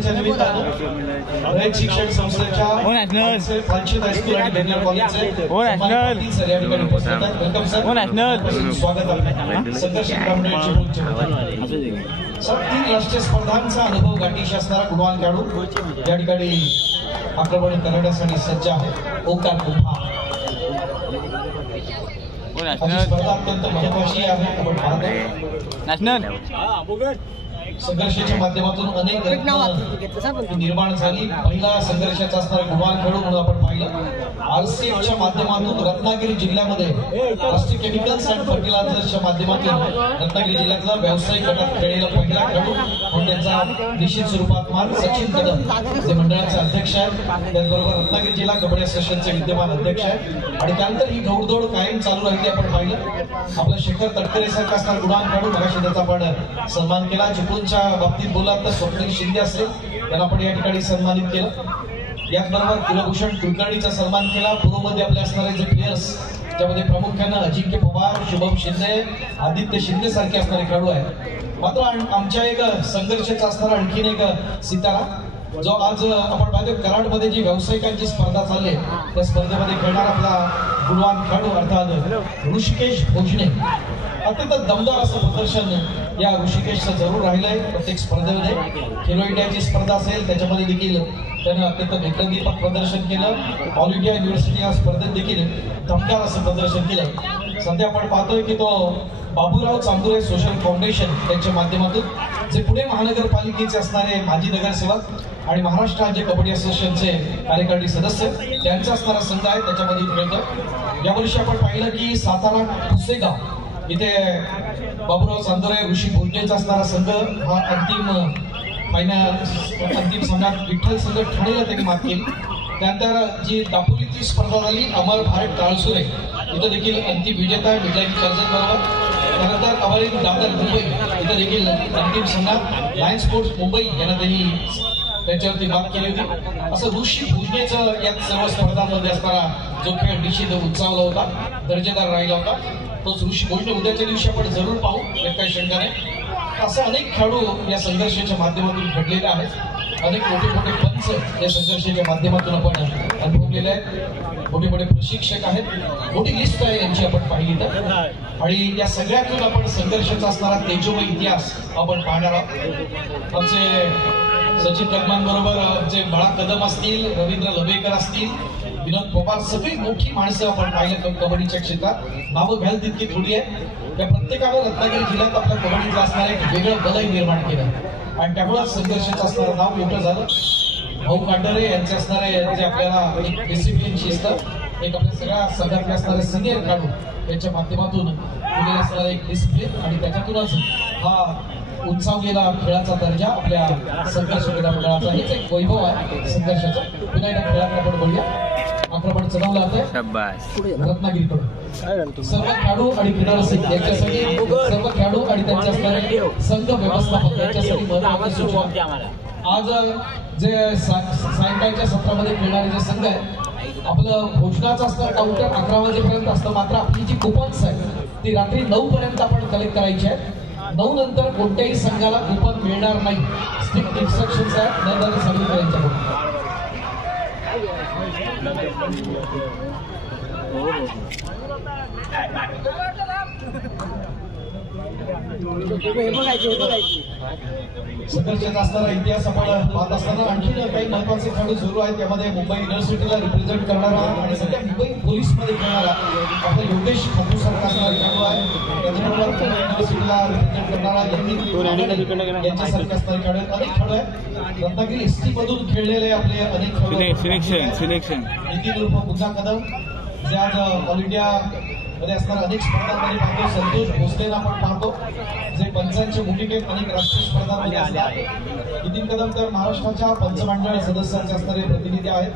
स्पर्धेच्या निमित्तानं रयत शिक्षण संस्थेच्या फ्रान्सिस हायस्कूल आणि बेंगलोर कॉलेजचे सर या ठिकाणी उपस्थित आहेत. वेलकम सर, स्वागत आहे. संघर्ष सर 3 राष्ट्रीय स्पर्धांचा अनुभव गाठीशी असणारा गुणवान खेळाडू या ठिकाणी आक्रमण करण्यासाठी सज्ज आहे. ओंकार गुंफा स्पर्धा अत्यंत महत्वाची आहे. आपण पाहतो संघर्षाच्या माध्यमातून अनेक निर्माण झाली. पहिला संघर्षाचा असणारा गुणवान खेळाडू म्हणून आपण पाहिलं. आरसीएफच्या माध्यमातून रत्नागिरी जिल्ह्यामध्ये राष्ट्रीय केमिकल्स अँड फर्टिलायझर्सच्या माध्यमातून रत्नागिरी जिल्ह्यातला व्यावसायिक गटात खेळलेला पहिला खेळाडू म्हणून त्यांचा निश्चित स्वरूपात मान सचिन कदम जे मंडळाचे अध्यक्ष आहेत, त्याचबरोबर रत्नागिरी जिल्हा कबड्डी असोसिएशनचे विद्यमान अध्यक्ष आहेत. आणि त्यानंतर ही घौडदौड कायम चालू राहिली. आपण पाहिलं आपलं शेखर तटकरे सारखा असणारा गुणवान खेळाडू मगाशी त्याचा आपण सन्मान केला. चिपळूणच्या बाबतीत बोलात तर स्वप्नील शिंदे असेल, त्यांना आपण या ठिकाणी सन्मानित केलं. याचबरोबर कुलभूषण कुलकर्णीचा सन्मान केला. पूर्वमध्ये आपले असणारे जे प्लेयर्स ज्यामध्ये प्रामुख्यानं अजिंक्य पवार, शुभम शिंदे, आदित्य शिंदे सारखे असणारे खेळाडू आहेत. मात्र आमच्या एक संघर्षाचा असणारा आणखीन एक सितारा जो आज आपण पाहतो कराडमध्ये जी व्यावसायिकांची स्पर्धा चालली आहे त्या स्पर्धेमध्ये खेळणारा आपला गुणवान खेळाडू अर्थात ऋषिकेश भोजने. अत्यंत दमदार असं प्रदर्शन या ऋषिकेशचं जरूर राहिलंय. प्रत्येक स्पर्धेमध्ये खेलो इंडियाची स्पर्धा असेल त्याच्यामध्ये देखील त्यानं अत्यंत नेत्रदीपक प्रदर्शन केलं. ऑल इंडिया युनिव्हर्सिटी या स्पर्धेत देखील दमदार असं प्रदर्शन केलं. सध्या आपण पाहतोय की तो बाबूराव चांदुरे सोशल फाउंडेशन यांच्या माध्यमातून जे पुणे महानगरपालिकेचे असणारे माजी नगरसेवक आणि महाराष्ट्र राज्य कबड्डी असोसिएशनचे कार्यकारिणी सदस्य त्यांचा असणारा संघ आहे त्याच्यामध्ये खेळतो. यावर्षी आपण पाहिलं की सातारा पुसेगाव इथे बाबूराव चांदोरे ऋषी भोजनेचा असणारा संघ हा अंतिम सामन्यात विठ्ठल संघ ठाणेला त्यांनी मात केली. त्यानंतर जी दापोलीची स्पर्धा झाली अमर भारत टाळसुरे इथं देखील अंतिम विजेता विजयी कर्जत बरोबर. त्यानंतर अमरिंद दादर मुंबई इथं देखील अंतिम सामन्यात लायन्स स्पोर्ट्स मुंबई यांना त्यांनी त्याच्यावरती मात केली होती. असं ऋषी भोजनेचं या सर्व स्पर्धांमध्ये असणारा जो खेळ निश्चित उत्साहला होता, दर्जेदार राहिला होता. तोच ऋषी भोजने उद्याच्या दिवशी आपण जरूर पाहू यात काही शंका नाही. असं अनेक खेळाडू या संघर्षाच्या माध्यमातून घडलेले आहेत. अनेक मोठे मोठे पंच या संघर्षाच्या माध्यमातून आपण अनुभवलेले आहेत. मोठे मोठे प्रशिक्षक आहेत. मोठी लिस्ट आहे यांची आपण पाहिली तर. आणि या सगळ्यातून आपण संघर्षाचा असणारा तेजोमय इतिहास आपण पाहणार आहोत. आमचे सचिन कदमांबरोबर आमचे बाळा कदम असतील, रवींद्र लवेकर असतील, विनोद पोपार, सगळी मोठी माणसं आपण पाहिलं कबड्डीच्या क्षेत्रात. नावं घ्याल तितकी थोडी आहे. त्या प्रत्येकानं रत्नागिरी जिल्ह्यात आपल्या कबड्डीचं असणारं एक वेगळं बलय निर्माण केलं आणि त्यामुळे संघर्षाचं असणारं नाव मोठं झालं. भाऊ कांडरे यांचे असणारे जे आपल्याला एक डिसिप्लिन शिस्त, एक आपल्या सगळ्या संघातले असणारे सिनियर खेळाडू यांच्या माध्यमातून दिलेलं असणारं एक डिसिप्लिन आणि त्याच्यातूनच हा उंचावलेला खेळाचा दर्जा आपल्या संघर्ष क्रीडा मंडळाचा हेच एक वैभव आहे संघर्षाचा. पुन्हा एकदा खेळात आपण बोलूया. आक्रमण चढवलं जातंय रत्नागिरीकडून. सर्व खेळाडू आणि क्रीडा रसिक यांच्यासाठी, सर्व खेळाडू आणि त्यांच्या असणारे संघ व्यवस्थापक यांच्यासाठी महत्त्वाची सूचना. आज जे सायंकाळच्या सत्रामध्ये खेळणारे जे संघ आहे, आपलं भोजनाचं असणारं काउंटर 11 वाजेपर्यंत असतं. मात्र आपली जी कुपन्स आहे ती रात्री 9 पर्यंत आपण कलेक्ट करायची आहे. 9 नंतर कोणत्याही संघाला कुपन मिळणार नाही. स्ट्रिक्ट इन्स्ट्रक्शन्स आहेत. नंतर सांगितलं यांच्याकडून. संघर्षाचा असणारा इतिहास आपण पाहत असताना आणखी काही महत्वाचे खेळाडू सुरू आहेत. त्यामध्ये मुंबई युनिव्हर्सिटीला रिप्रेझेंट करणारा आणि सध्या मुंबई पोलीसमध्ये खेळणारा आपला योगेश खंडू सारखा असणारा खेळाडू आहे. त्याचबरोबर मुंबई युनिव्हर्सिटीला रिप्रेझेंट करणारा यांच्यासारखे असणारे खेळाडू आहेत. अनेक खेळाडू आहेत. रत्नागिरी एसटी मधून खेळलेले आपले अनेक खेळाडू. नितीन उर्फ पुंजा कदम जे आज ऑल इंडिया मध्ये असणाऱ्या अनेक स्पर्धांमध्ये पाहतो. संतोष भोसलेला आपण पाहतो जे पंचांच्या भूमिकेत अनेक राष्ट्रीय स्पर्धांमध्ये असतात. नितीन कदम तर महाराष्ट्राच्या पंचमंडळ सदस्यांचे असणारे प्रतिनिधी आहेत.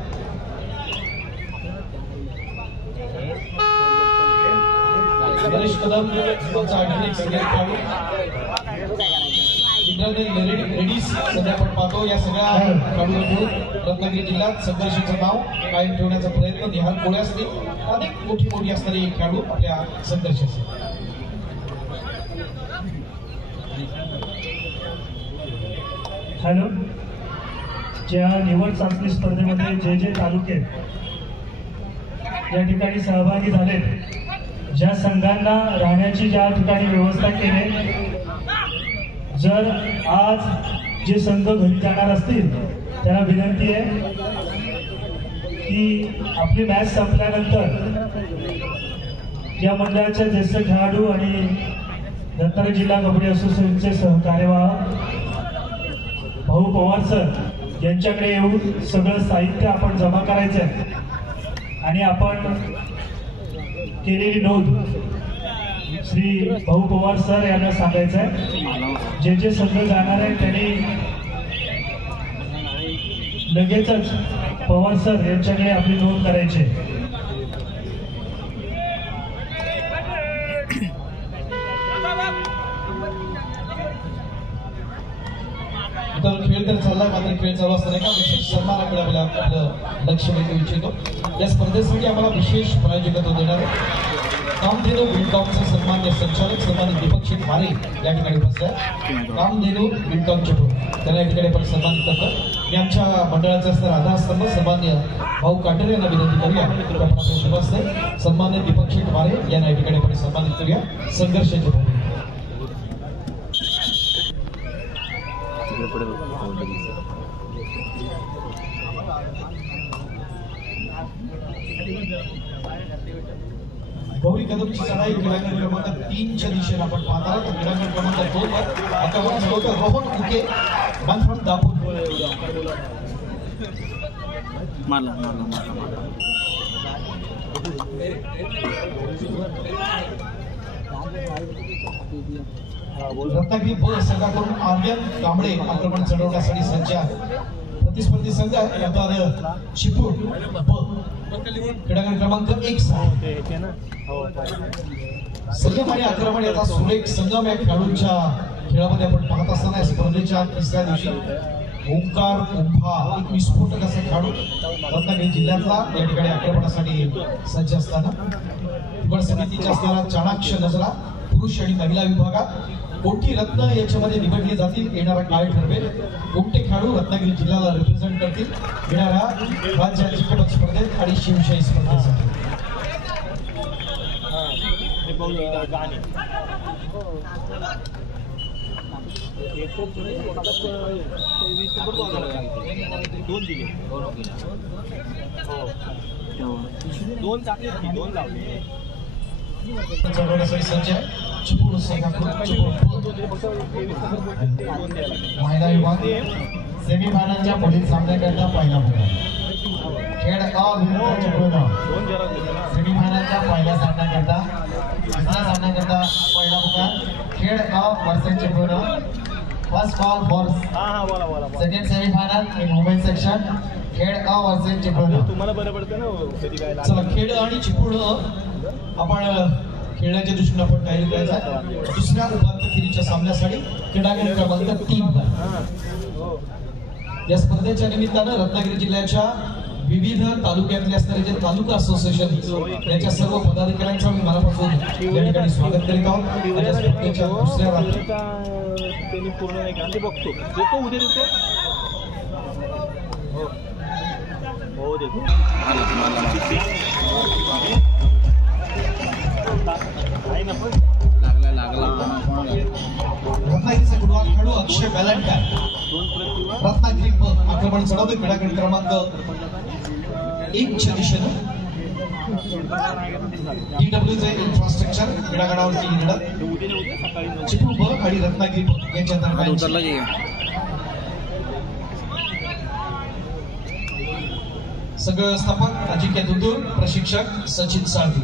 गणेश कदम त्यांचा आणखी एक सिनियर खेळाडू. लेडीज सध्या आपण पाहतो. या सगळ्या खेळाडूंकडून रत्नागिरी जिल्ह्यात संघर्षाचं नाव कायम ठेवण्याचा प्रयत्न निहाल कोळे असतील, अनेक मोठी मोठी असणारी खेळाडू आपल्या संघर्षाचे. हॅलो या निवड चाचणी स्पर्धेमध्ये जे जे तालुके या ठिकाणी सहभागी झाले, ज्या संघांना राहण्याची ज्या ठिकाणी व्यवस्था केली, जर आज जे संघ घरी जाणार असतील त्यांना विनंती आहे की आपली मॅच संपल्यानंतर या मंडळाच्या ज्येष्ठ खेळाडू आणि रत्नागिरी जिल्हा कबड्डी असोसिएशनचे सहकार्यवाह भाऊ पवार सर यांच्याकडे येऊन सगळं साहित्य आपण जमा करायचं आहे आणि आपण केलेली नोंद श्री भाऊ पवार सर यांना सांगायचं आहे. जे जे संघ जाणार आहेत त्यांनी लगेचच पवार सर यांच्याकडे आपली नोंद करायची. खेळ तर चालला, मात्र खेळ चालू असताना एका विशेष सन्मानाकडे आपलं लक्ष वेधू इच्छितो. या स्पर्धेसाठी आम्हाला विशेष प्रायोजकत्व देणारे कामधेनू विंडकॉमचे सन्मान्य संचालक सन्मानित दीपक शेठ मारे या ठिकाणी उपस्थित आहेत. कामधेनू विंडकॉम चपूर त्यांना या ठिकाणी आपण सन्मानित करतो. मी आमच्या मंडळाचा असणारा आधारस्तंभ सन्मान्य भाऊ काटेरे यांना विनंती करूया की आपण आपल्या शुभ हस्ते सन्मान्य दीपक शेठ मारे यांना या ठिकाणी आपण सन्मानित करूया. संघर्षाची गौरी कदमची चढाई क्रीडांगण क्रमांक 3च्या दिशेने आपण पाहत आहोत. क्रीडांगण क्रमांक 2 वर आता रोहन उके फ्रॉम दापूर रत्नागिरी ब संघाकडून आर्यन कांबळे आक्रमण चढवण्यासाठी सज्ज आहे. प्रतिस्पर्धी संघ चिपूर ब क्रीडांगण क्रमांक 1 संगम आणि आक्रमण याचा सुरेख संगम या खेळाडूंच्या खेळामध्ये आपण पाहत असताना या स्पर्धेच्या तिसऱ्या दिवशी ओंकार कुंभा एक विस्फोटक असा खेळाडू रत्नागिरी जिल्ह्यातला या ठिकाणी आक्रमणासाठी सज्ज असताना निवड समितीच्या असणारा चाणाक्ष नजरा पुरुष आणि महिला विभागात कोणती रत्न याच्यामध्ये निवडली जातील येणारा काळ ठरवेल. कोणते खेळाडू रत्नागिरी जिल्ह्याला रिप्रेझेंट करतील येणाऱ्या राज्य अजिंक्यपद स्पर्धेत आणि शिवशाही स्पर्धेसाठी. चढवण्यासाठी सज्ज आहे चिपळूण महिला विभाग सेमीफायनलच्या पुढील सामन्याकरता पहिला खेळ विरुद्ध चिपळूण सेमीफायनलच्या पहिल्या सामन्याकरता दुसऱ्या सामन्याकरता पहिला पुकार खेळ versus Chiplun first call for second semifinal in women section खेळ वर्सेस चिपळूण. तुम्हाला बरं पडतं ना. चला खेळ आणि चिपळूण आपण खेळण्याच्या दृष्टीने आपण तयारी करायचा. दुसऱ्या उपांत्य फेरीच्या सामन्यासाठी क्रीडांगण क्रमांक 3 या स्पर्धेच्या निमित्तानं रत्नागिरी जिल्ह्याच्या विविध तालुक्यातले असणारे जे तालुका असोसिएशन त्याच्या सर्व पदाधिकाऱ्यांचं मी मनापासून या ठिकाणी स्वागत करीत आहोत. या स्पर्धेच्या दुसऱ्या रात्री त्यांनी पूर्ण नाही का ते बघतो देतो उद्या देतो हो देतो. रत्नागिरीचा गुडवाल खेळाडू अक्षय बॅलंटाय रत्नागिरी आक्रमण चढवतो क्रीडांगण क्रमांक 1च्या दिशेनं. DWचे इन्फ्रास्ट्रक्चर क्रीडांगणावरती लढत चिपळूण ब आणि रत्नागिरी ब यांच्या दरम्यान. संघ व्यवस्थापक अजिंक्य दुदूर, प्रशिक्षक सचिन साळवी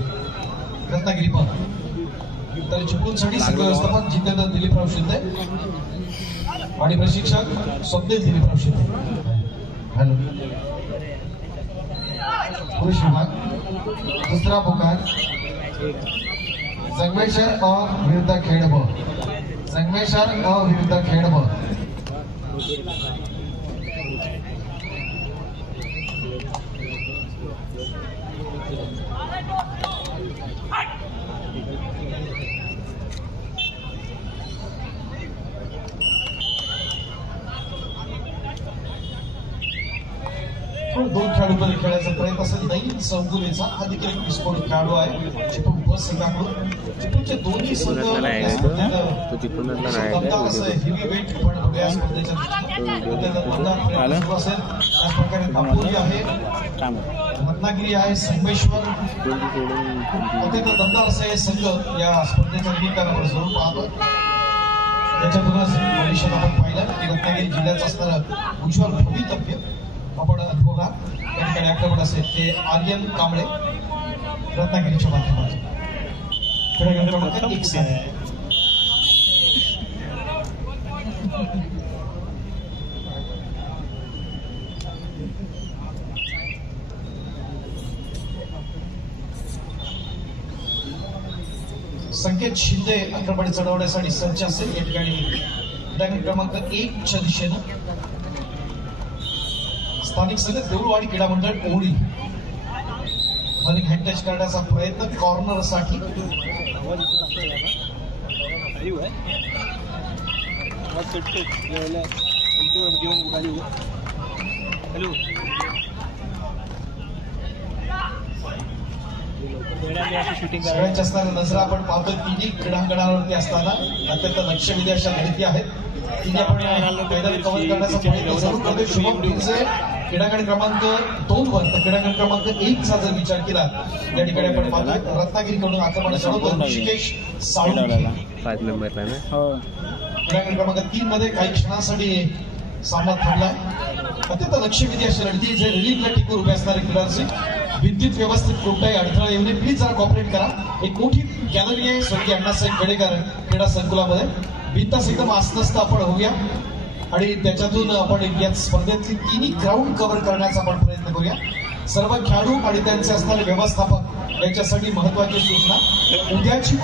रत्नागिरी ब. तर चिपळूणसाठी संघ व्यवस्थापक जितेंद्र दिलीपराव शिंदे आणि प्रशिक्षक स्वप्नील दिलीपराव शिंदे. हॅलो पुरुष विभाग दुसरा पुकार संगमेश्वर विरुद्ध खेड ब संगमेश्वर विरुद्ध खेड ब. 2 खेळाडूंमध्ये खेळायचा प्रयत्न असेल. नईम चौगुलेचा हा देखील एक विस्फोटक खेळाडू आहे चिपळूण बस संघाकडून. चिपळूणचे दोन्ही संघ हेवी वेट पण या स्पर्धेच्या असेल. त्याचप्रकारे दापोली आहे, रत्नागिरी आहे, संगमेश्वर अत्यंत दमदार असे संघ या स्पर्धेच्या निमित्तानं आपण जरूर पाहतो. त्याच्यातूनच भविष्यात आपण पाहिलं की रत्नागिरी जिल्ह्याचं असणारं उज्ज्वल भवितव्य आपण अनुभवणार. या ठिकाणी आक्रमण असेल ते आर्यन कांबळे रत्नागिरीच्या माध्यमातून. क्रमांक 1 संकेत शिंदे आक्रमण चढवण्यासाठी सज्ज असेल. या ठिकाणी क्रमांक 1 च्या दिशेनं स्थानिक संघ देऊळवाडी क्रीडा मंडळ ओळी अधिक हँडटच करण्याचा प्रयत्न कॉर्नर साठी. सगळ्यांच्या असणाऱ्या नजरा आपण पाहतोय तिन्ही क्रीडांगणावरती असताना अत्यंत लक्षवेधी अशा लढती आहेत. तिने आपण मैदान कव्हर करण्याचा प्रयत्न जरूर करतोय. शुभम भिंजे क्रीडांगण क्रमांक 2 वर तर क्रीडांगण क्रमांक 1 चा जर विचार केला या ठिकाणी आपण पाहतोय रत्नागिरीकडून आक्रमण चढवतो ऋषिकेश साळुंखे. 5 नंबरला ना क्रीडांगण क्रमांक 3 मध्ये काही क्षणांसाठी सामना थांबलाय. अत्यंत लक्षवेधी अशी लढती जे रिलीफला टिकून उभे असणारे खेळाडू. विद्युत व्यवस्थेत कोणताही अडथळा येऊ नये प्लीज जरा कॉपरेट करा. एक मोठी गॅलरी आहे स्वर्गीय अण्णासाहेब गडेकर क्रीडा संकुलामध्ये. भिंतास एकदम आस्तस्त आपण होऊया आणि त्याच्यातून आपण या स्पर्धेतली तिन्ही ग्राउंड कव्हर करण्याचा आपण प्रयत्न करूया. सर्व खेळाडू आणि त्यांचे असणारे व्यवस्थापक यांच्यासाठी महत्वाची सूचना उद्याची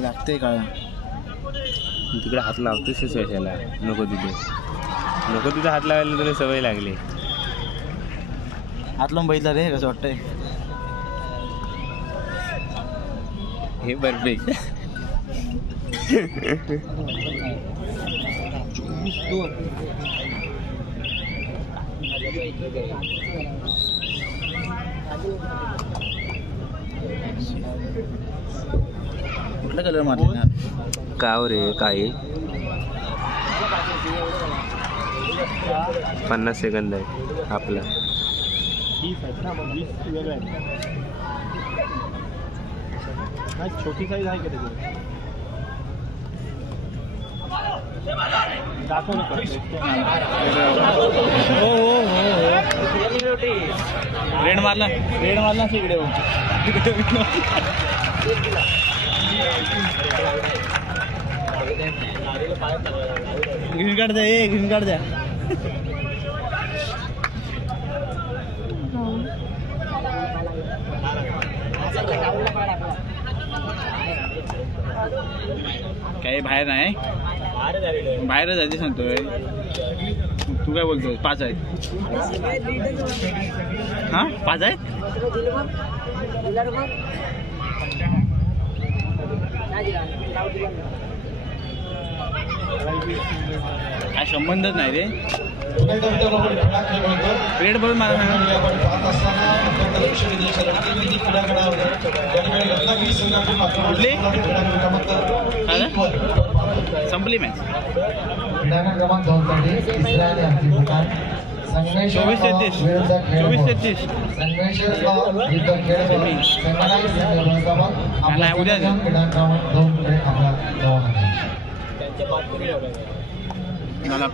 लागते का तिकडे हात लावतोस कशाला. नको तिथे हात लावायला तुला सवय लागली. हात लावून बघितलं रे कसं वाटतंय. हे परफेक्ट. कुठला कलर मारला काव रे काही 50 सेकंद आहे आपला. छोटी साईज आहे का त्याची दाखव ना. हो रेड मारला इकडे. ग्रीन कार्ड द्या ग्रीन कार्ड द्या. काही बाहेर नाही बाहेरच आहे ते सांगतोय. तू काय बोलतोय 5 आहेत. हा 5 आहेत. काय संबंधच नाही रे. पुन्हा एकदा मित्रांनो आपण खेळा खेळ म्हणतो. प्लेट बरोबर मला सांगा. आणि आपण पाहत असताना अत्यंत लक्ष विदेश रणनीती क्रीडागडावर या ठिकाणी रत्नागिरी संघाकडून मात्र कुठली? क्रीडागड क्रमांक 1 संपली मॅच. क्रीडागड क्रमांक 2 साठी तिसरा आणि अंतिम प्रकार संगमेश्वर 24-33. विरुद्ध खेळ 24-33. संगमेश्वर विरुद्ध खेळ संगणक संघ क्रमांक आपला उद्या क्रीडागड क्रमांक 2 कडे आपला रवाना आहे. मला